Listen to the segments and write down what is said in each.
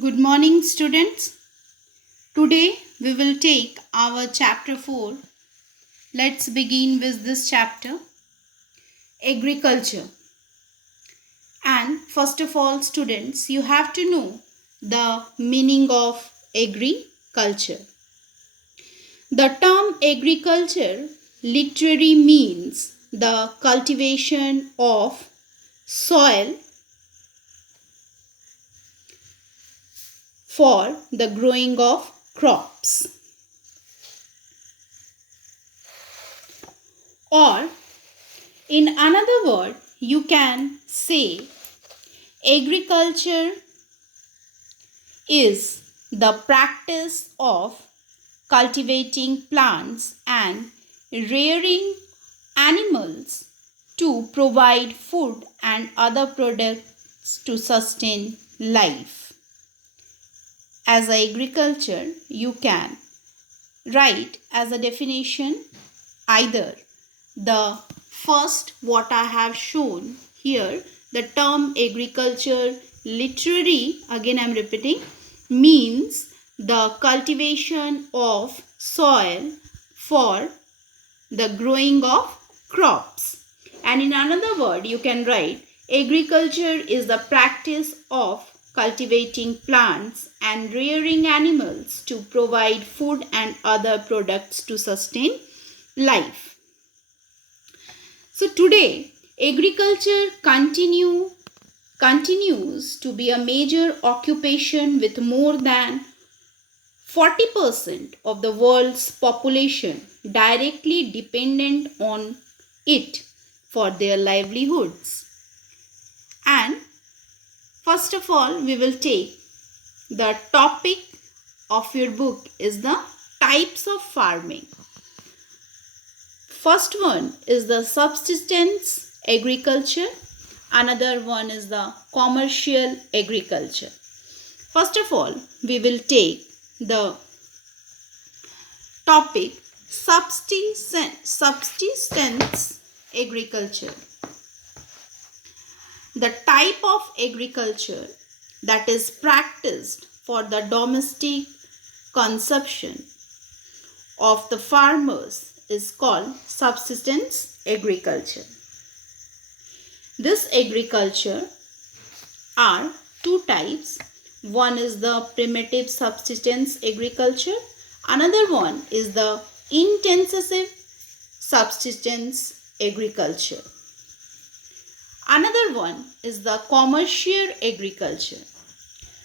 Good morning, students. Today we will take our chapter 4. Let's begin with this chapter, agriculture. And first of all, students, you have to know the meaning of agriculture. The term agriculture literally means the cultivation of soil for the growing of crops. Or in another word, you can say agriculture is the practice of cultivating plants and rearing animals to provide food and other products to sustain life. As agriculture, you can write as a definition either the first what I have shown here, the term agriculture literally, again I am repeating, means the cultivation of soil for the growing of crops. And in another word, you can write agriculture is the practice of cultivating plants and rearing animals to provide food and other products to sustain life. So today, agriculture continues to be a major occupation with more than 40% of the world's population directly dependent on it for their livelihoods. And first of all, we will take the topic of your book is the types of farming. First one is the subsistence agriculture. Another one is the commercial agriculture. First of all, we will take the topic subsistence agriculture. The type of agriculture that is practiced for the domestic consumption of the farmers is called subsistence agriculture. This agriculture are two types. One is the primitive subsistence agriculture. Another one is the intensive subsistence agriculture. Another one is the commercial agriculture.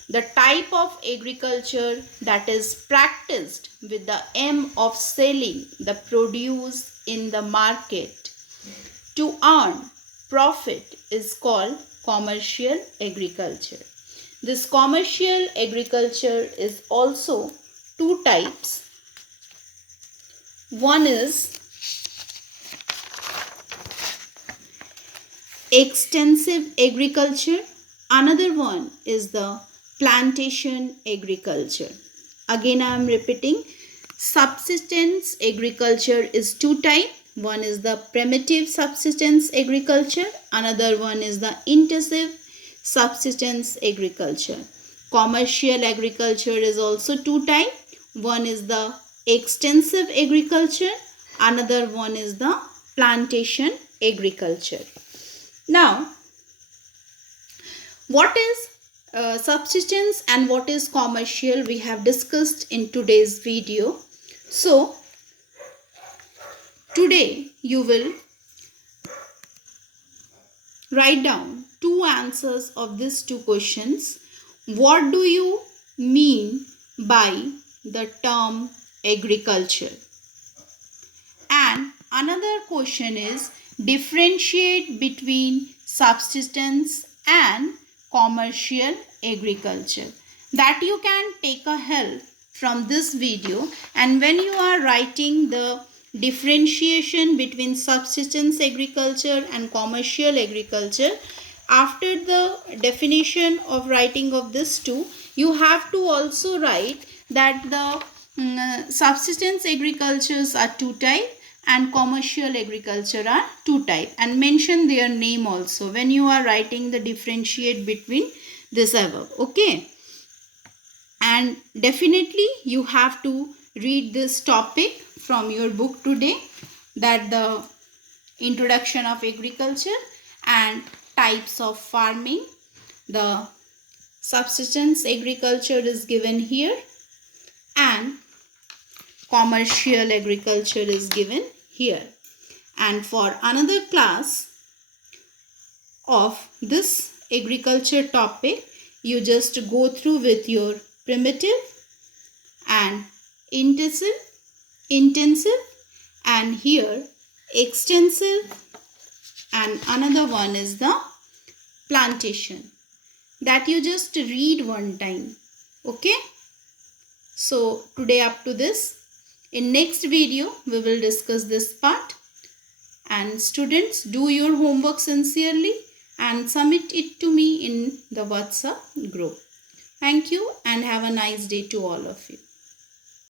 The type of agriculture that is practiced with the aim of selling the produce in the market to earn profit is called commercial agriculture. This commercial agriculture is also two types. One is extensive agriculture. Another one is the plantation agriculture. Again I am repeating, subsistence agriculture is two types. One is the primitive subsistence agriculture. Another one is the intensive subsistence agriculture. Commercial agriculture is also two types. One is the extensive agriculture. Another one is the plantation agriculture. Now, what is subsistence and what is commercial we have discussed in today's video. So, today you will write down two answers of these two questions. What do you mean by the term agriculture? And another question is differentiate between subsistence and commercial agriculture. That you can take a help from this video, and when you are writing the differentiation between subsistence agriculture and commercial agriculture, after the definition of writing of this two, you have to also write that the subsistence agricultures are two types and commercial agriculture are two types, and mention their name also when you are writing the differentiate between this above. Okay. and definitely you have to read this topic from your book today, that the introduction of agriculture and types of farming. The subsistence agriculture is given here and commercial agriculture is given here. And for another class of this agriculture topic, you just go through with your primitive and intensive and here extensive, and another one is the plantation, that you just read one time. Okay, so today up to this. In next video we will discuss this part. And students, do your homework sincerely and submit it to me in the WhatsApp group. Thank you and have a nice day to all of you.